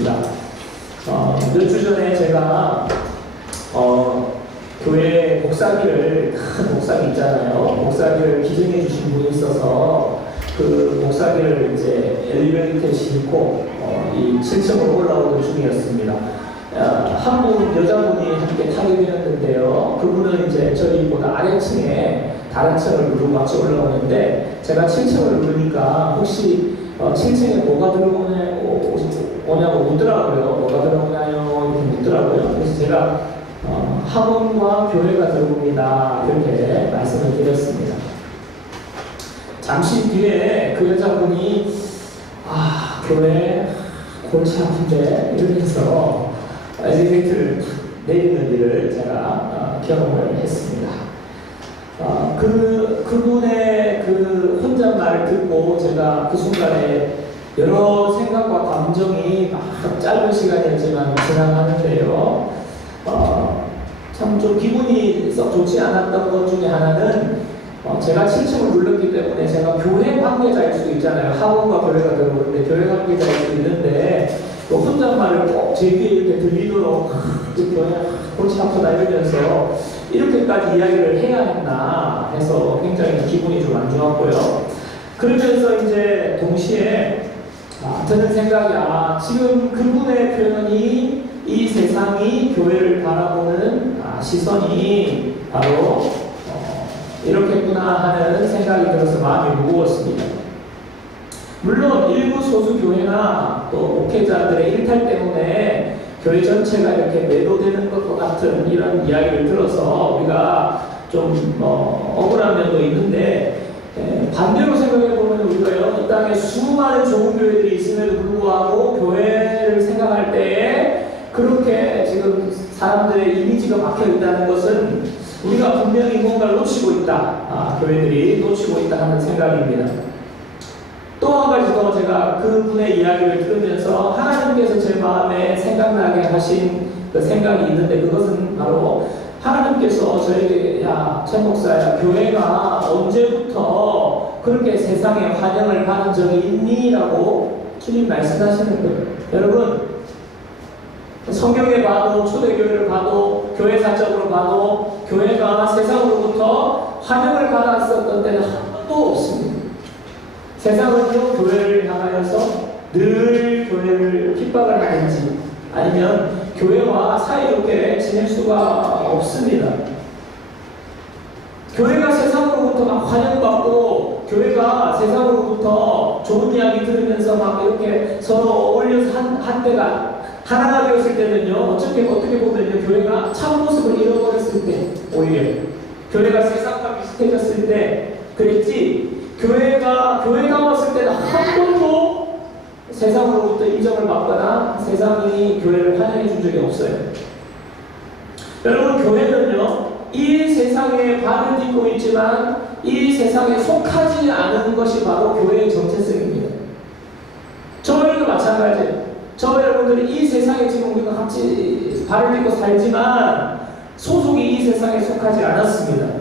있습니다. 몇 주 전에 제가 교회 복사기를, 큰 복사기 있잖아요. 복사기를 기증해 주신 분이 있어서 그 복사기를 이제 엘리베이터에 싣고 이 7층으로 올라오던 중이었습니다. 한 분, 여자분이 함께 타게 되었는데요. 그분은 이제 저희보다 아래층에 다른 층을 누르고 같이 올라오는데, 제가 7층을 누르니까 혹시 7층에 뭐가 들어오냐고 묻더라고요. 뭐가 들어오나요? 이렇게 묻더라고요. 그래서 제가 학원과 교회가 들어옵니다. 이렇게 말씀을 드렸습니다. 잠시 뒤에 그 여자분이 교회 골치 아픈데 이러면서 엘리베이터를 내리는 일을 제가 경험을 했습니다. 그분의 그 혼잣말을 듣고 제가 그 순간에 여러 생각과 감정이 막 짧은 시간이었지만 지나가는데요. 참 좀 기분이 썩 좋지 않았던 것 중에 하나는 제가 7층을 눌렀기 때문에 제가 교회 관계자일 수도 있잖아요. 학원과 교회가 들어오는데 교회 관계자일 수도 있는데 또 혼잣말을 꼭 제 귀에 이렇게 들리도록 교회 골치 아프다 이러면서 이렇게까지 이야기를 해야 했나 해서 굉장히 기분이 좀 안 좋았고요. 그러면서 이제 동시에 드는 생각이 지금 그분의 표현이 이 세상이 교회를 바라보는 시선이 바로 이렇겠구나 하는 생각이 들어서 마음이 무거웠습니다. 물론 일부 소수 교회나 또 목회자들의 일탈 때문에 교회 전체가 이렇게 매도되는 것과 같은 이런 이야기를 들어서 우리가 좀 억울한 면도 있는데, 반대로 생각해 보면 우리가요, 이 땅에 수많은 좋은 교회들이 있음에도 불구하고 교회를 생각할 때에 그렇게 지금 사람들의 이미지가 막혀 있다는 것은 우리가 분명히 뭔가를 놓치고 있다. 교회들이 놓치고 있다 하는 생각입니다. 또 한 가지 더 제가 그분의 이야기를 들으면서 하나님께서 제 마음에 생각나게 하신 그 생각이 있는데, 그것은 바로 하나님께서 저에게 최 목사야, 교회가 언제부터 그렇게 세상에 환영을 받은 적이 있니? 라고 주님 말씀하시는 거예요. 여러분, 성경에 봐도, 초대교회를 봐도, 교회사적으로 봐도 교회가 세상으로부터 환영을 받았었던 때는 한 번도 없습니다. 세상은요, 교회를 향하여서 늘 교회를 핍박을 하든지 아니면 교회와 사이좋게 지낼 수가 없습니다. 교회가 세상으로부터 막 환영받고, 교회가 세상으로부터 좋은 이야기 들으면서 막 이렇게 서로 어울려서 한 때가 하나가 되었을 때는요, 어떻게 보면요, 교회가 참모습을 잃어버렸을 때, 오히려 교회가 세상과 비슷해졌을 때 그랬지, 교회가 왔을 때는 한 번도 세상으로부터 인정을 받거나 세상이 교회를 환영해 준 적이 없어요. 여러분, 교회는요, 이 세상에 발을 딛고 있지만 이 세상에 속하지 않은 것이 바로 교회의 정체성입니다. 저희도 마찬가지예요. 저와 여러분들이 이 세상에 지금 우리가 같이 발을 딛고 살지만 소속이 이 세상에 속하지 않았습니다.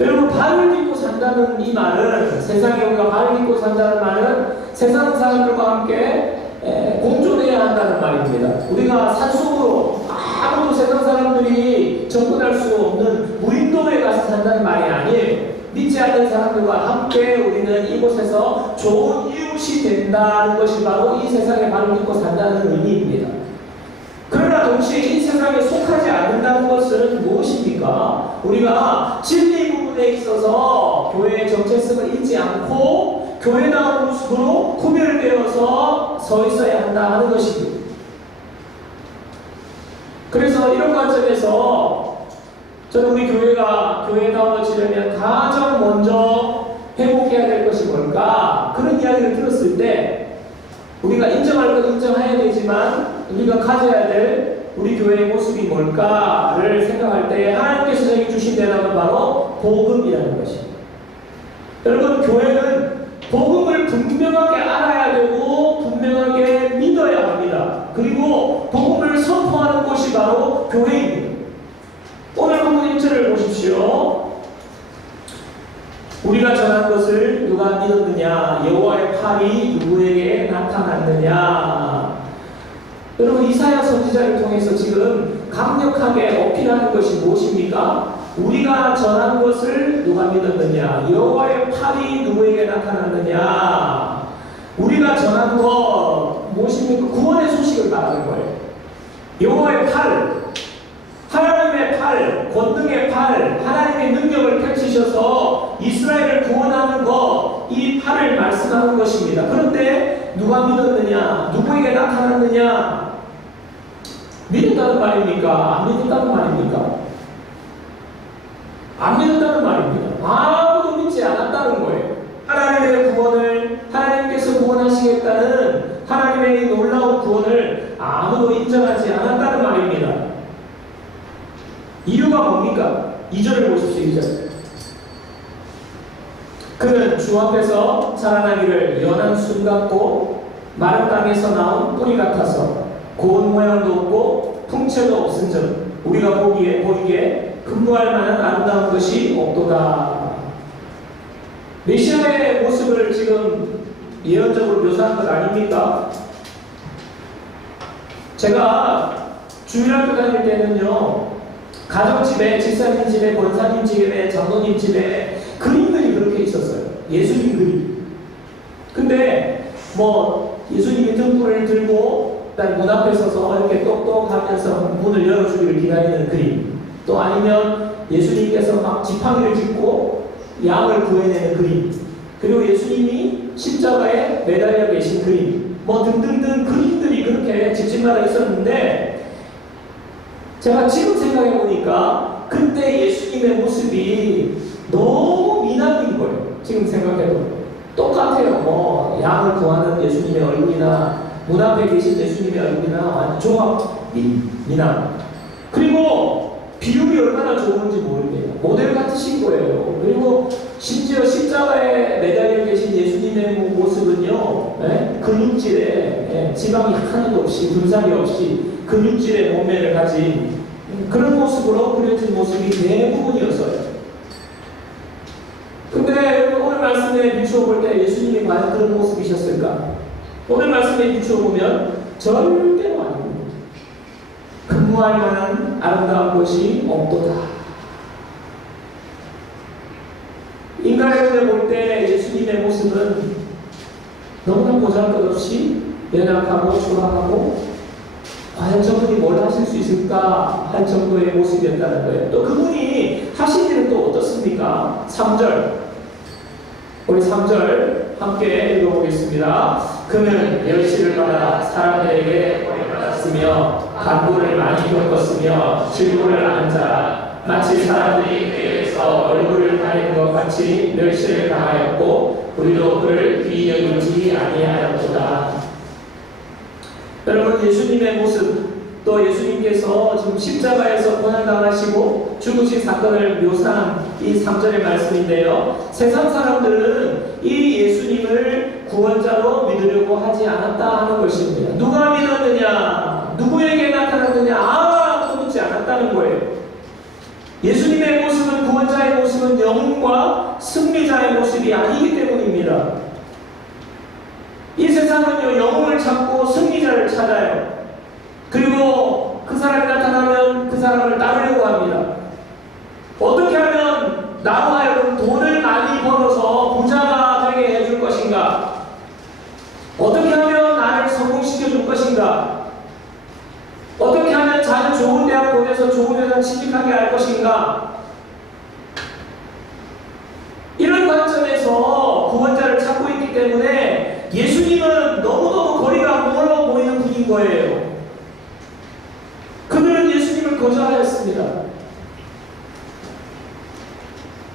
여러분, 발을 딛고 산다는 이 말은, 세상에 우리가 발을 딛고 산다는 말은 세상 사람들과 함께 공존해야 한다는 말입니다. 우리가 산속으로 아무도 세상 사람들이 접근할 수 없는 무인도에 가서 산다는 말이 아니에요. 믿지 않는 사람들과 함께 우리는 이곳에서 좋은 이웃이 된다는 것이 바로 이 세상에 발을 딛고 산다는 의미입니다. 그러나 동시에 이 세상에 속하지 않는다는 것은 무엇입니까? 우리가 진리 부분에 있어서 교회의 정체성을 잃지 않고 교회다운 모습으로 구별되어서 서 있어야 한다 하는 것입니다. 그래서 이런 관점에서 저는 우리 교회가 교회다워지려면 가장 먼저 회복해야 될 것이 뭘까? 그런 이야기를 들었을 때 우리가 인정할 건 인정해야 되지만 우리가 가져야 될 우리 교회의 모습이 뭘까를 생각할 때 하나님께서 저에게 주신 대답은 바로 복음이라는 것입니다. 여러분, 교회는 복음을 분명하게 알아야 되고 분명하게 믿어야 합니다. 그리고 복음을 선포하는 곳이 바로 교회입니다. 오늘 본문 1절을 보십시오. 우리가 전한 것을 누가 누가 믿었느냐? 여호와의 팔이 누구에게 나타났느냐? 여러분, 이사야 선지자를 통해서 지금 강력하게 어필하는 것이 무엇입니까? 우리가 전한 것을 누가 믿었느냐? 여호와의 팔이 누구에게 나타났느냐? 우리가 전한 것 무엇입니까? 구원의 소식을 말하는 거예요. 여호와의 팔, 하나님의 팔, 권능의 팔, 하나님의 능력을 펼치셔서 이스라엘을 구원하는 것, 이 팔을 말씀하는 것입니다. 그런데 누가 믿었느냐? 누구에게 나타났느냐? 믿었다는 말입니까? 안 믿었다는 말입니까? 안 믿었다는 말입니다. 아무도 믿지 않았다는 거예요. 하나님의 구원을, 하나님께서 구원하시겠다는 하나님의 놀라운 구원을 아무도 인정하지 않았다는 말입니다. 이유가 뭡니까? 2절을 보십시오. 2절. 그는 주 앞에서 자라나기를 연한 순 같고 마른 땅에서 나온 뿌리 같아서 고운 모양도 없고 풍채도 없은즉 우리가 보기에 근무할 만한 아름다운 것이 없도다. 메시아의 모습을 지금 예언적으로 묘사한 것 아닙니까? 제가 주일학교 다닐 때는요, 가정집에, 집사님 집에, 권사님 집에, 장로님 집에 그림들이 그렇게 있었어요. 예수님 그림. 근데 예수님이 등불을 들고 문 앞에 서서 이렇게 똑똑하면서 문을 열어주기를 기다리는 그림, 또 아니면 예수님께서 막 지팡이를 짚고 양을 구해내는 그림, 그리고 예수님이 십자가에 매달려 계신 그림, 등등등 그림들이 그렇게 집집마다 있었는데, 제가 지금 생각해 보니까 그때 예수님의 모습이 너무 미남인 거예요. 지금 생각해도 똑같아요. 양을 구하는 예수님의 얼굴이나 문 앞에 계신 예수님의 얼굴이나 조합 미남. 그리고 비율이 얼마나 좋은지 모르겠네요. 모델 같으신 거예요. 그리고 심지어 십자가에 매달려 계신 예수님의 모습은요, 근육질에 지방이 하나도 없이, 군살이 없이 근육질의 몸매를 가진 그런 모습으로 그려진 모습이 대부분이었어요. 근데 오늘 말씀에 비추어 볼 때 예수님이 과연 그런 모습이셨을까? 오늘 말씀에 비추어 보면 절대로 아닙니다. 근무할 만한 아름다운 것이 없도다. 인간의 눈에 볼 때 예수님의 모습은 너무나 보잘것없이 연약하고 초라하고 과연 저분이 뭘 하실 수 있을까 할 정도의 모습이었다는 거예요. 또 그분이 하신 일은 또 어떻습니까? 3절. 우리 3절 함께 읽어보겠습니다. 그는 멸시를 받아 사람들에게 버림받았으며 간구를 많이 겪었으며 질문을 아는 자라 마치 사람들이 그에게서 얼굴을 가리는 것 같이 멸시를 당하였고 우리도 그를 귀히 여기지 아니하였도다. 여러분, 예수님의 모습, 또 예수님께서 지금 십자가에서 고난당하시고 죽으신 사건을 묘사한 이 3절의 말씀인데요, 세상 사람들은 이 예수님을 구원자로 믿으려고 하지 않았다 하는 것입니다. 누가 믿었느냐? 누구에게 나타났느냐? 아무도 믿지 않았다는 거예요. 예수님의 모습은, 구원자의 모습은 영웅과 승리자의 모습이 아니기 때문입니다. 이 세상은요, 영웅을 찾고 승리자를 찾아요. 그리고 그 사람이 나타나면 그 사람을 따르려고 합니다. 어떻게 하면 나로 하여금 돈을 많이 벌어서 부자가 되게 해줄 것인가? 어떻게 하면 나를 성공시켜 줄 것인가? 어떻게 하면 자녀 좋은 대학 보내서 좋은 회사 취직하게 할 것인가? 이런 관점에서 구원자를 찾고 있기 때문에 예수님은 너무너무 거리가 멀어 보이는 분인 거예요. 그들은 예수님을 거절하였습니다.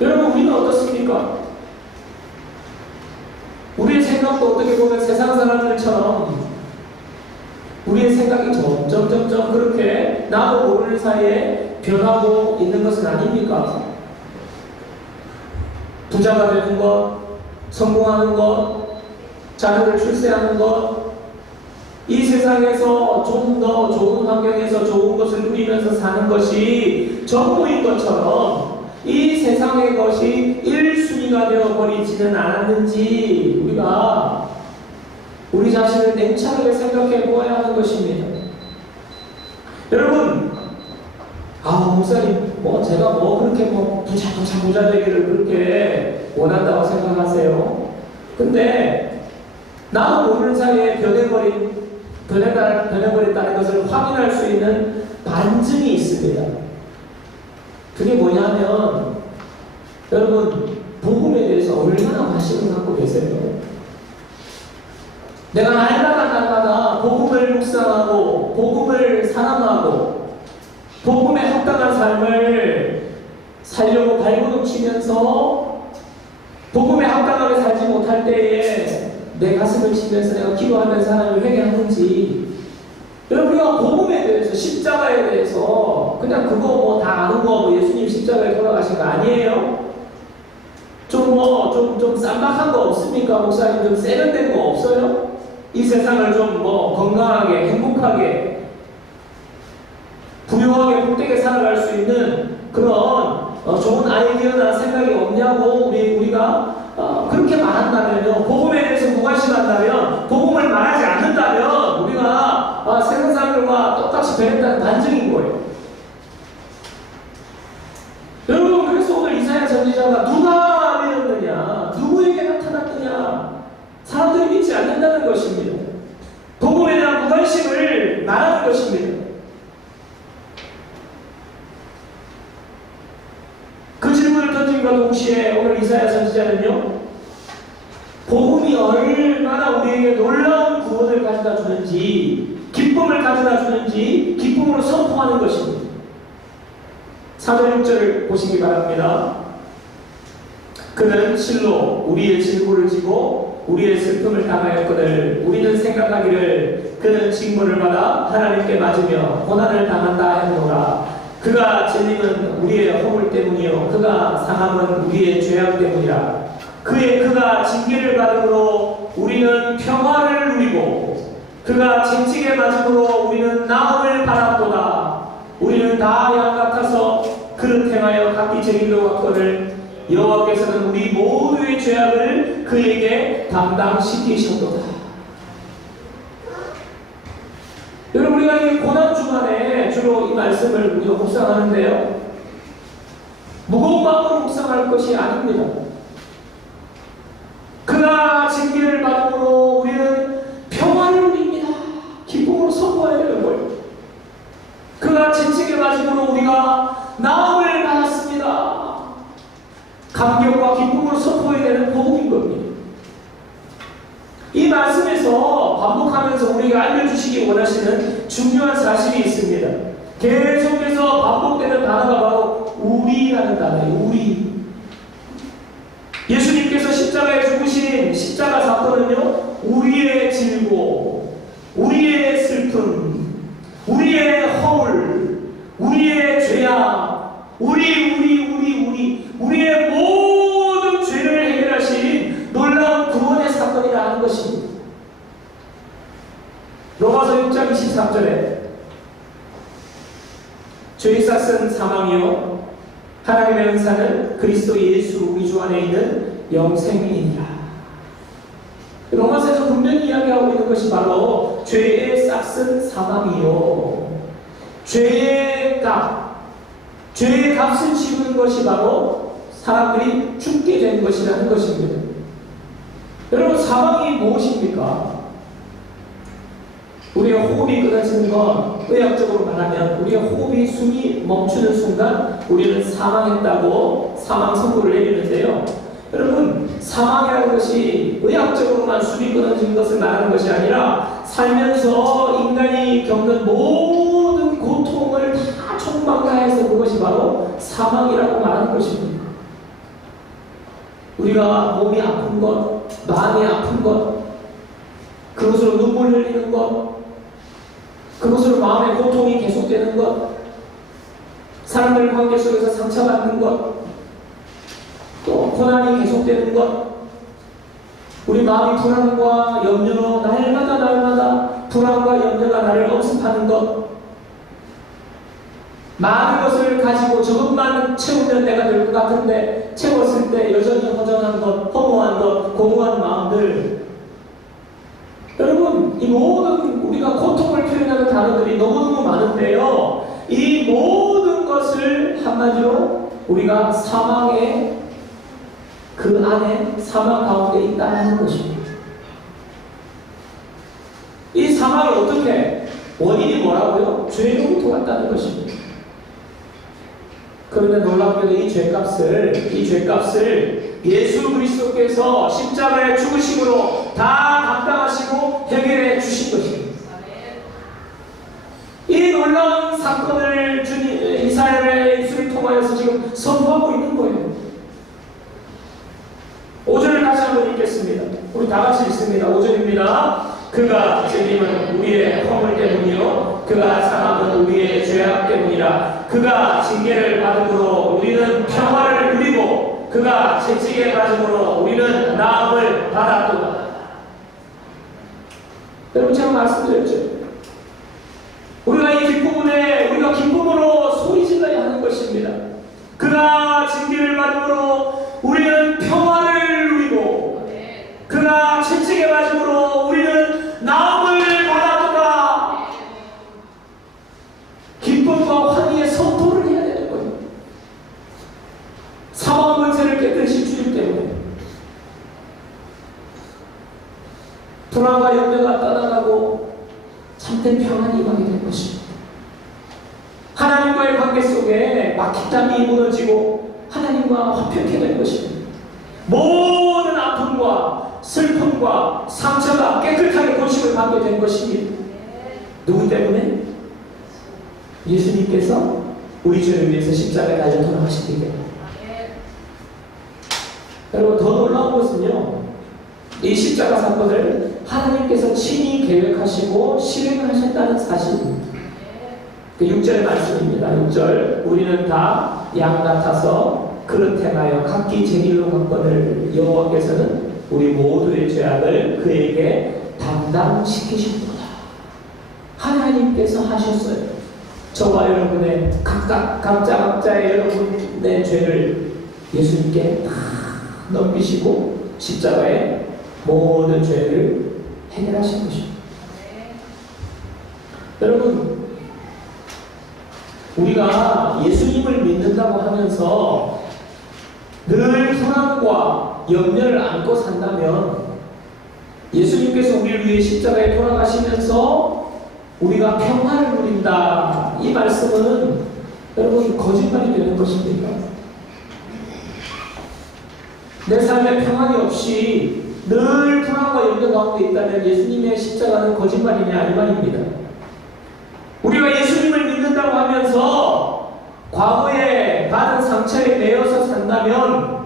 여러분, 우리는 어떻습니까? 우리의 생각도 어떻게 보면 세상 사람들처럼 우리의 생각이 점점 그렇게 나도 모르는 사이에 변하고 있는 것은 아닙니까? 부자가 되는 것, 성공하는 것, 자녀를 출세하는 것, 이 세상에서 좀 더 좋은 환경에서 좋은 것을 누리면서 사는 것이 전부인 것처럼 이 세상의 것이 1순위 순위가 되어버리지는 않았는지 우리가 우리 자신을 냉철하게 생각해 보아야 하는 것입니다. 여러분, 목사님, 제가 그렇게 부자 되기를 그렇게 원한다고 생각하세요? 근데 나도 모르는 사이에 변해버렸다는 것을 확인할 수 있는 반증이 있습니다. 그게 뭐냐면, 여러분, 복음에 대해서 얼마나 관심을 갖고 계세요? 내가 날마다 복음을 묵상하고, 복음을 사랑하고, 복음에 합당한 삶을 살려고 발버둥 치면서, 복음에 합당하게 살지 못할 때에 내 가슴을 치면서 내가 기도하면서 하나님을 회개하는지, 여러분, 우리가 복음에 대해서, 십자가에 대해서 그냥 그거 다 아는 거, 예수님 십자가에 돌아가신 거 아니에요? 좀 쌈박한 거 없습니까? 목사님 좀 세련된 거 없어요? 이 세상을 좀 건강하게, 행복하게, 부유하게, 복되게 살아갈 수 있는 그런 좋은 아이디어나 생각이 없냐고 우리가 그렇게 말한다면요, 복음에 대해서 무관심한다면, 복음을 말하지 않는다면 우리가 세상 사람들과 똑같이 변했다는 반증인 거예요. 여러분, 그래서 오늘 이사야 선지자가 누가 믿었느냐, 누구에게 나타났느냐, 사람들이 믿지 않는다는 것입니다. 복음에 대한 무관심을 말하는 것입니다. 그 질문을 던짐과 동시에 오늘 이사야 선지자는요, 복음이 얼마나 우리에게 놀라운 구원을 가져다 주는지, 기쁨을 가져다 주는지 기쁨으로 선포하는 것입니다. 4절 6절을 보시기 바랍니다. 그는 실로 우리의 질고를 지고 우리의 슬픔을 당하였거늘 우리는 생각하기를 그는 징벌을 받아 하나님께 맞으며 고난을 당한다 하노라. 그가 질림은 우리의 허물 때문이요 그가 상함은 우리의 죄악 때문이라. 그가 징계를 받음으로 우리는 평화를 누리고 그가 채찍에 맞음으로 우리는 나음을 받았도다. 우리는 다 양 같아서 그릇 행하여 각기 제 길로 갔거늘 여호와께서는 우리 모두의 죄악을 그에게 담당시키셨도다. 여러분, 우리가 이 고난 주간에 주로 이 말씀을 우리가 묵상하는데요, 무거운 마음으로 묵상할 것이 아닙니다. 그가 징계를 받음으로 우리는 평화를 누립니다. 기쁨으로 선포해야 되는 거예요. 그가 채찍에 맞음으로 우리가 나음을 받았습니다. 감격과 기쁨으로 선포해야 되는 복음인 겁니다. 이 말씀에서 반복하면서 우리가 알려주시기 원하시는 중요한 사실이 있습니다. 계속해서 반복되는 단어가 바로 우리라는 단어예요. 우리. 예수님께서 십자가에 죽으신 십자가 사건은요, 우리의 질고, 우리의 슬픔, 우리의 허울, 우리의 죄악, 우리의 모든 죄를 해결하신 놀라운 구원의 사건이라 하는 것입니다. 로마서 6장 23절에 죄의 삭은 사망이요 하나님의 은사는 그리스도 예수 우리 주 안에 있는 영생이니라. 로마서에서 분명히 이야기하고 있는 것이 바로 죄의 삭은 사망이요, 죄의 값을 치르는 것이 바로 사람들이 죽게 된 것이라는 것입니다. 여러분, 사망이 무엇입니까? 우리의 호흡이 끊어지는 건, 의학적으로 말하면 우리의 호흡이 숨이 멈추는 순간 우리는 사망했다고 사망 선고를 내리는데요, 여러분, 사망이라는 것이 의학적으로만 숨이 끊어지는 것을 말하는 것이 아니라 살면서 인간이 겪는 모든 고통을 다 총망라해서 그것이 바로 사망이라고 말하는 것입니다. 우리가 몸이 아픈 것, 마음이 아픈 것, 그것으로 눈물 흘리는 것, 그것으로 마음의 고통이 계속되는 것, 사람들 관계 속에서 상처받는 것, 또 고난이 계속되는 것, 우리 마음이 불안과 염려로 날마다 불안과 염려가 나를 엄습하는 것, 많은 것을 가지고 저것만 채우면 내가 될 것 같은데 채웠을 때 여전히 허전한 것, 허무한 것, 공허한 마음들, 여러분, 이 모든 우리가 고통을 표현하는 단어들이 너무너무 많은데요. 이 모든 것을 한마디로 우리가 사망의 그 안에 사망 가운데 있다는 것입니다. 이 사망이 어떻게 원인이 뭐라고요? 죄로부터 왔다는 것입니다. 그런데 놀랍게도 이 죄값을 예수 그리스도께서 십자가의 죽으심으로 다 감당하시고 해결해 주신 것입니다. 이 놀라운 사건을 이사야의 입술을 통하여서 지금 선포하고 있는 거예요. 5절을 다시 한번 읽겠습니다. 우리 다 같이 읽습니다. 5절입니다. 그가 죄임은 우리의 허물 때문이요 그가 상함은 우리의 죄악 때문이라. 그가 징계를 받음으로 우리는 평화를 누리고 그가 채찍에 맞음으로 우리는 나음을 받았도다. 여러분, 제가 말씀드렸죠. 우리가 이 뒷부분에 우리가 기쁨으로 소리질러야 하는 것입니다. 그가 징계를 받음으로 우리는 평화를 누리고 그가 채찍에 맞음으로 우리는 나음을 받았도다. 기쁨과 환희의 선포를 해야 되는 거예요. 사망 권세를 깨뜨리신 주님 때문에 불안과 염려가 떠나가고 참된 평안이 임하게 될 것입니다. 하나님과의 관계 속에 막힌담이 무너지고 하나님과 화평케 될 것입니다. 모든 아픔과 슬픔과 상처가 깨끗하게 고침을 받게 된 것입니다. 누구 때문에? 예수님께서 우리 죄를 위해서 십자가에 달려 돌아가셨기 때문에. 여러분, 더 놀라운 것은요, 이 십자가 사건을 하나님께서 친히 계획하시고 실행하셨다는 사실입니다. 6절 말씀입니다. 6절, 우리는 다 양 같아서 그릇 행하여 각기 제 길로 갔거늘 여호와께서는 우리 모두의 죄악을 그에게 담당시키셨도다. 하나님께서 하셨어요. 저와 여러분의 각자의 여러분의 죄를 예수님께 다 넘기시고 십자가에 모든 죄를 해결하신 것입니다. 여러분, 우리가 예수님을 믿는다고 하면서 늘 불안과 염려를 안고 산다면 예수님께서 우리를 위해 십자가에 돌아가시면서 우리가 평화를 누린다, 이 말씀은 여러분 거짓말이 되는 것입니까? 내 삶에 평안이 없이 늘 불안과 염려 가운데 있다면 예수님의 십자가는 거짓말이냐, 이 말입니다. 우리가 예수님을 믿는다고 하면서 과거에 받은 상처에 매여서 산다면,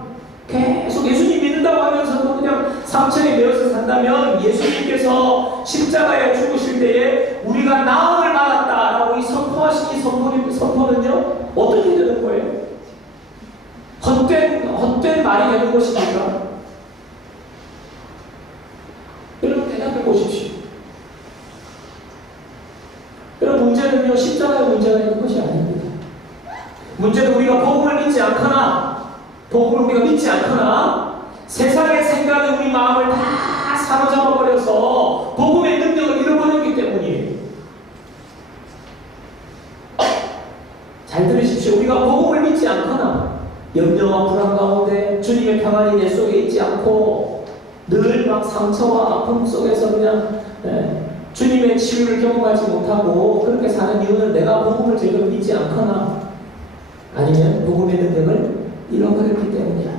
계속 예수님 믿는다고 하면서도 그냥 상처에 매여서 산다면 예수님께서 십자가에 죽으실 때에 우리가 나음을 받았다라고 이 선포하신 이 선포는요, 어떻게 되는 거예요? 헛된 말이 되는 것입니까? 여러분, 대답해 보십시오. 여러분, 문제는요, 십자가의 문제가 있는 것이 아닙니다. 문제는 우리가 복음을 믿지 않거나, 세상의 생각에 우리 마음을 다 사로잡아버려서 복음의 능력을 잃어버렸기 때문이에요. 잘 들으십시오. 우리가 복음을 믿지 않거나 염려와 불안 가운데 주님의 평안이 내 속에 있지 않고 늘 막 상처와 아픔 속에서 그냥 주님의 치유를 경험하지 못하고 그렇게 사는 이유는 내가 복음을 제대로 믿지 않거나 아니면 복음의 능력을 잃어버렸기 때문이야.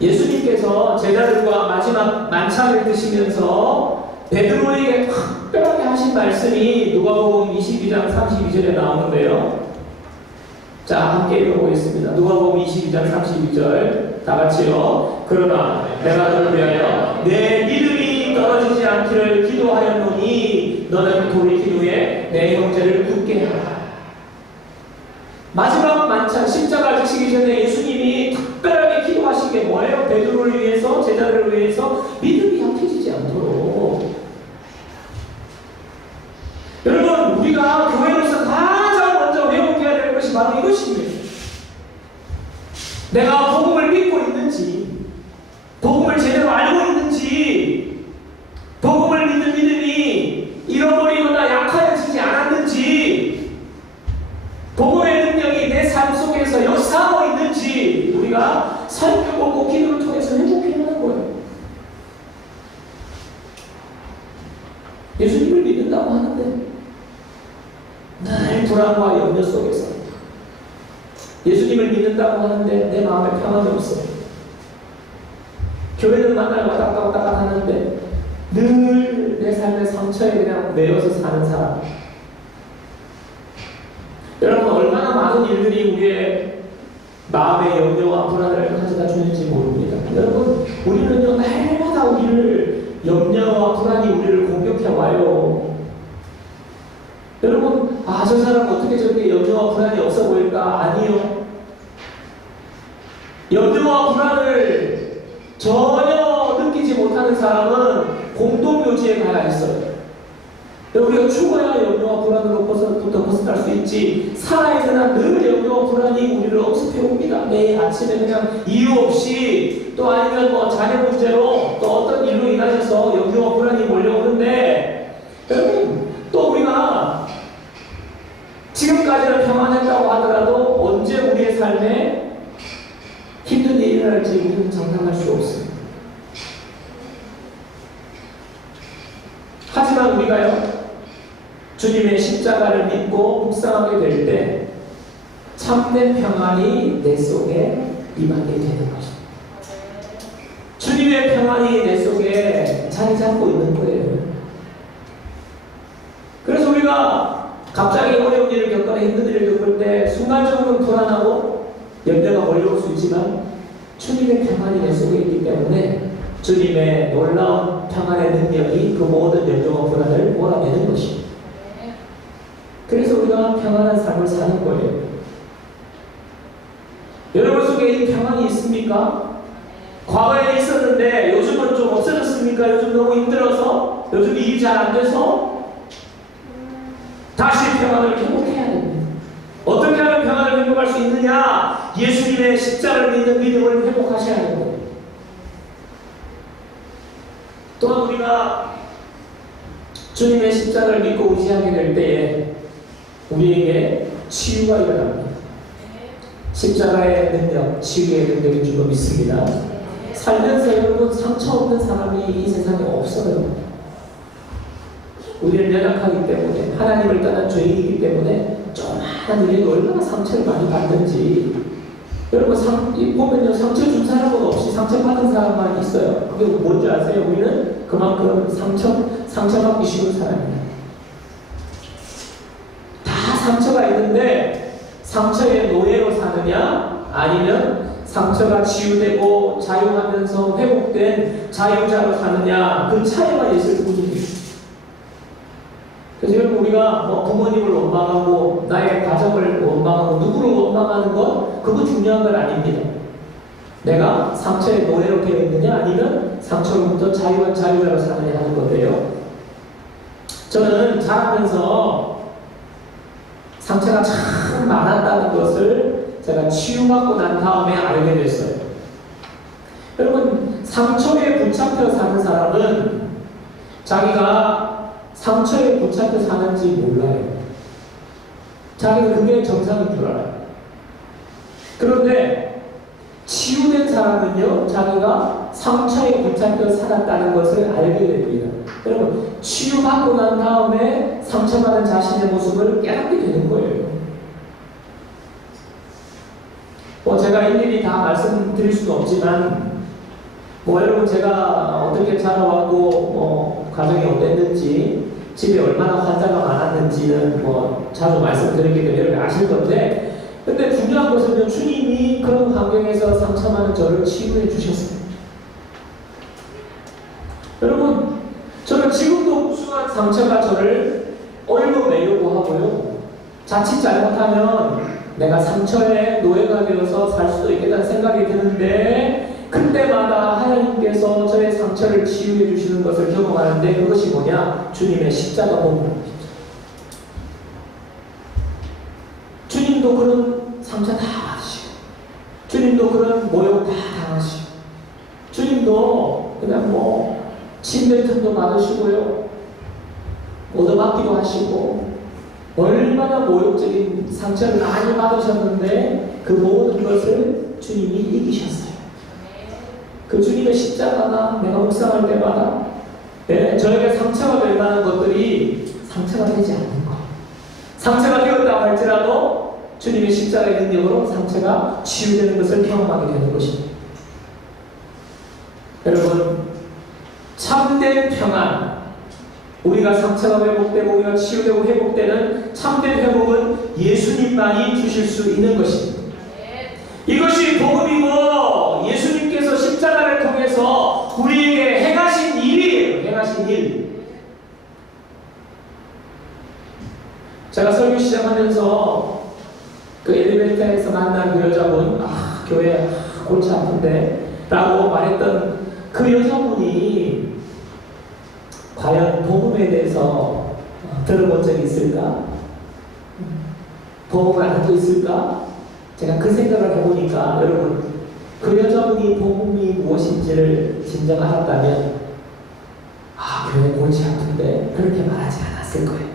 예수님께서 제자들과 마지막 만찬을 드시면서 베드로에게 특별하게 하신 말씀이 누가복음 22장 32절에 나오는데요. 자, 함께 읽어보겠습니다. 누가복음 22장 32절 다 같이요. 그러나 내가 너를 위하여 내 믿음이 떨어지지 않기를 기도하였노니 너는 돌이킨 후에 내 형제를 굳게 하라. 마지막 만찬 십자가 지시기 전에 예수님이 특별하게 기도하신 게 뭐예요? 베드로를 위해서, 제자들을 위해서 믿음이 약해지지 않도록. 여러분, 우리가 교회로서 가장 먼저 회복해야 될 것이 바로 이것입니다. 내가 복음을 믿고 있는지, 복음을 제대로 알고 있는지, 복음을 믿는 믿음이 잃어버리거나 약화되지 않았는지, 복음의 능력이 내 삶 속에서 역사하고 있는지 우리가 살펴보고 기도를 통해서 회복해야 하는 거예요. 예수님을 믿는다고 하는데 늘 불안과 염려 속에서, 예수님을 믿는다고 하는데 내 마음에 평안이 없어요. 교회를 만나러 왔다 하는데 늘 내 삶의 상처에 그냥 매여서 사는 사람. 여러분, 얼마나 많은 일들이 우리의 마음의 염려와 불안을 가져다 주는지 모릅니다. 여러분, 우리는요, 날마다 우리를 염려와 불안이 우리를 공격해 와요. 여러분, 저 사람 어떻게 저렇게 염려와 불안이 없어 보일까? 아니요. 염려와 불안을 전혀 느끼지 못하는 사람은 공동묘지에 가야 있어요. 우리가 죽어야 염려와 불안으로부터 벗어날 수 있지, 살아있는 한 늘 염려와 불안이 우리를 억습해 옵니다. 매일 아침에 그냥 이유 없이, 또 아니면 뭐 자녀 문제로, 또 어떤 일로 인하여서 염려와 불안이 몰려오는데, 여러분, 또 우리가 지금까지는 평안했다고 하더라도 언제 우리의 삶에 힘든 일이 일어날지 우리는 장담할 수 없습니다. 하지만 우리가요, 주님의 십자가를 믿고 묵상하게 될 때 참된 평안이 내 속에 임하게 되는 것입니다. 주님의 평안이 내 속에 자리 잡고 있는 거예요. 그래서 우리가 갑자기 어려운 일을 겪거나 힘든 일을 겪을 때 순간적으로는 불안하고 염려가 몰려올 수 있지만 주님의 평안이 내 속에 있기 때문에 주님의 놀라운 평안의 능력이 그 모든 염려와 불안을 몰아내는 것입니다. 그래서 우리가 평안한 삶을 사는 거예요. 여러분 속에 이 평안이 있습니까? 과거에 있었는데 요즘은 좀 없어졌습니까? 요즘 너무 힘들어서? 요즘 일이 잘 안 돼서? 다시 평안을 회복해야 됩니다. 어떻게 하면 평안을 회복할 수 있느냐? 예수님의 십자가를 믿는 믿음을 회복하셔야 하는 거예요. 또한 우리가 주님의 십자가를 믿고 의지하게 될 때에 우리에게 치유가 일어납니다. 십자가의 능력, 치유의 능력인 줄로 믿습니다. 살면서 여러분, 상처 없는 사람이 이 세상에 없어요. 우리는 연약하기 때문에, 하나님을 떠난 죄인이기 때문에 조그마한 일이 얼마나 상처를 많이 받는지. 여러분, 보면요, 상처 준 사람은 없이 상처받은 사람만 있어요. 그게 뭔지 아세요? 우리는 그만큼 상처받기 쉬운 사람입니다. 다 상처가 있는데 상처의 노예로 사느냐, 아니면 상처가 치유되고 자유하면서 회복된 자유자로 사느냐, 그 차이가 있을 뿐입니다. 그래서 여러분, 우리가 부모님을 원망하고 나의 가정을 원망하고 누구를 원망하는 것, 그거 중요한 건 아닙니다. 내가 상처의 노예로 되어 있느냐, 아니면 상처로부터 자유한 자유자로 사느냐 하는 건데요. 저는 자라면서 상처가 참 많았다는 것을 제가 치유받고 난 다음에 알게 됐어요. 여러분, 상처에 붙잡혀 사는 사람은 자기가 상처에 붙잡혀 사는지 몰라요. 자기는 그게 정상인 줄 알아요. 그런데 치유된 사람은요, 자기가 상처에 붙잡혀 살았다는 것을 알게 됩니다. 여러분, 치유받고 난 다음에 상처받은 자신의 모습을 깨닫게 되는 거예요. 제가 일일이 다 말씀드릴 수는 없지만, 여러분, 제가 어떻게 자라왔고, 가정이 어땠는지, 집에 얼마나 환자가 많았는지는 자주 말씀드리게 되면 여러분 아실 건데, 근데 중요한 것은요, 주님이 그런 환경에서 상처 많은 저를 치유해 주셨어요. 여러분, 저는 지금도 무수한 상처가 저를 얽어매려고 하고요, 자칫 잘못하면 내가 상처의 노예가 되어서 살 수도 있겠다는 생각이 드는데, 그때마다 하나님께서 저의 상처를 치유해 주시는 것을 경험하는데, 그것이 뭐냐? 주님의 십자가 복음입니다. 주님도 그런 상처 다 받으시고, 주님도 그런 침뱉음도 받으시고요, 얻어맞기도 하시고, 얼마나 모욕적인 상처를 많이 받으셨는데 그 모든 것을 주님이 이기셨어요. 그 주님의 십자가가 내가 묵상할 때마다 저에게 상처가 될 만한 것들이 상처가 되지 않는 것, 상처가 되었다고 할지라도 주님의 십자가의 능력으로 상처가 치유되는 것을 경험하게 되는 것입니다. 여러분, 참된 평안, 우리가 상처가 회복되고 우리가 치유되고 회복되는 참된 회복은 예수님만이 주실 수 있는 것입니다. 이것이 복음이고 예수님께서 십자가를 통해서 우리에게 행하신 일이에요. 행하신 일. 제가 설교 시작하면서 그 엘리베이터에서 만난 그 여자분, 교회 골치 아픈데 라고 말했던 그 여자분이 과연 복음에 대해서 들어본 적이 있을까? 복음을 알고 있을까? 제가 그 생각을 해보니까 여러분, 그 여자분이 복음이 무엇인지를 진정 알았다면 교회 골치 아픈데 그렇게 말하지 않았을 거예요.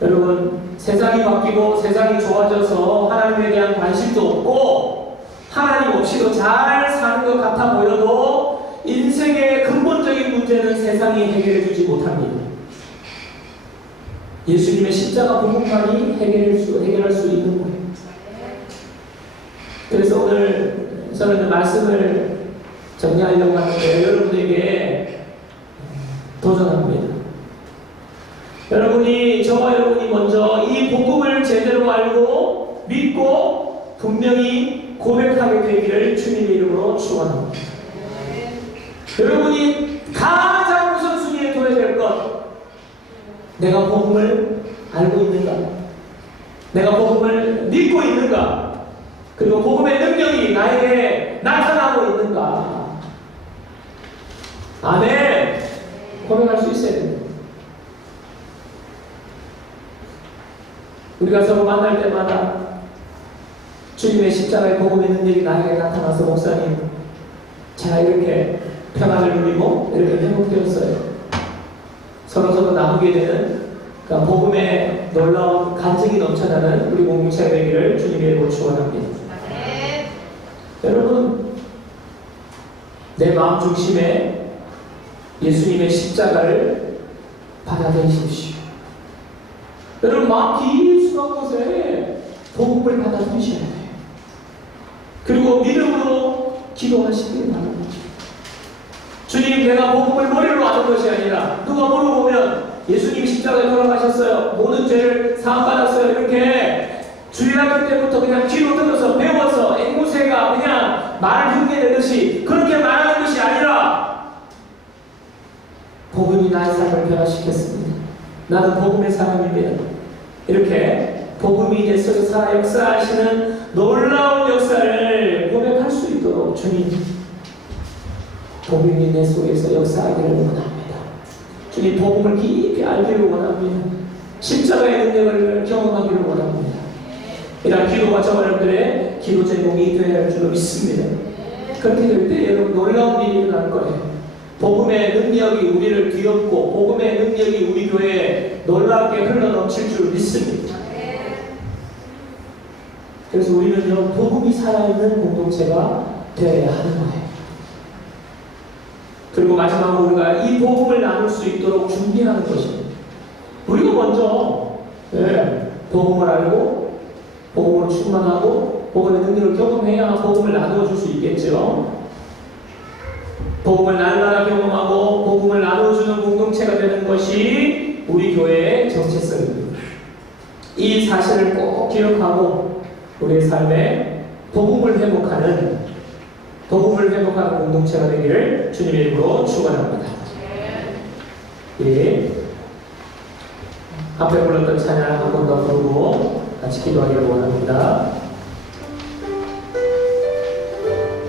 여러분, 세상이 바뀌고 세상이 좋아져서 하나님에 대한 관심도 없고 하나님 없이도 잘 사는 것 같아 보여도 인생의 근본적인 문제는 세상이 해결해 주지 못합니다. 예수님의 십자가 복음만이 해결할 수 있는 거예요. 그래서 오늘 저는 말씀을 정리하려고 하는데 여러분에게 도전합니다. 저와 여러분이 먼저 이 복음을 제대로 알고 믿고 분명히 고백하게 되기를 주님의 이름으로 축원합니다. 여러분이 가장 우선순위에 둬야 될 것, 내가 복음을 알고 있는가? 내가 복음을 믿고 있는가? 그리고 복음의 능력이 나에게 나타나고 있는가? 아멘! 고백할 수 있어야 됩니다. 우리가 서로 만날 때마다 주님의 십자가의 복음의 능력이 나에게 나타나서 목사님, 제가 이렇게 평안을 누리고 이렇게 회복되었어요. 서로 나누게 되는 그러니까 복음의 놀라운 간증이 넘쳐나는 우리 공동체가 되기를 주님의 이름으로 축원합니다. 여러분, 내 마음 중심에 예수님의 십자가를 받아들이십시오. 여러분, 마음 깊숙한 곳에 복음을 받아들이셔야 돼요. 그리고 믿음으로 기도하시길 바랍니다. 주님, 내가 복음을 머리로 아는 것이 아니라 누가 물어보면 예수님이 십자가에 돌아가셨어요, 모든 죄를 사함받았어요, 이렇게 주일학교 때부터 그냥 귀로 들어서 배워서 앵무새가 그냥 말을 흉내내듯이 그렇게 말하는 것이 아니라 복음이 나의 삶을 변화시켰습니다. 나는 복음의 사람입니다. 이렇게 복음이 내 속에 살아 역사하시는 놀라운 역사를 고백할 수 있도록 주님, 복음이 내 속에서 역사하기를 원합니다. 주님, 복음을 깊이 알기를 원합니다. 십자가의 능력을 경험하기를 원합니다. 이러한 기도가 저와 여러분들의 기도 제목이 되어야 할 줄로 믿습니다. 그렇게 될 때 여러분, 놀라운 일이 일어날 거예요. 복음의 능력이 우리를 뒤엎고 복음의 능력이 우리 교회에 놀랍게 흘러넘칠 줄 믿습니다. 그래서 우리는요, 복음이 살아있는 공동체가 되어야 하는 거예요. 그리고 마지막으로 우리가 이 복음을 나눌 수 있도록 준비하는 것입니다. 우리가 먼저 복음을 알고 복음으로 충만하고 복음의 능력을 경험해야 복음을 나누어 줄 수 있겠죠. 복음을 날마다 경험하고 복음을 나눠주는 공동체가 되는 것이 우리 교회의 정체성입니다. 이 사실을 꼭 기억하고 우리의 삶에 복음을 회복하는 공동체가 되기를 주님의 이름으로 축원합니다. 예. 앞에 불렀던 찬양 한 번 더 부르고 같이 기도하기를 원합니다.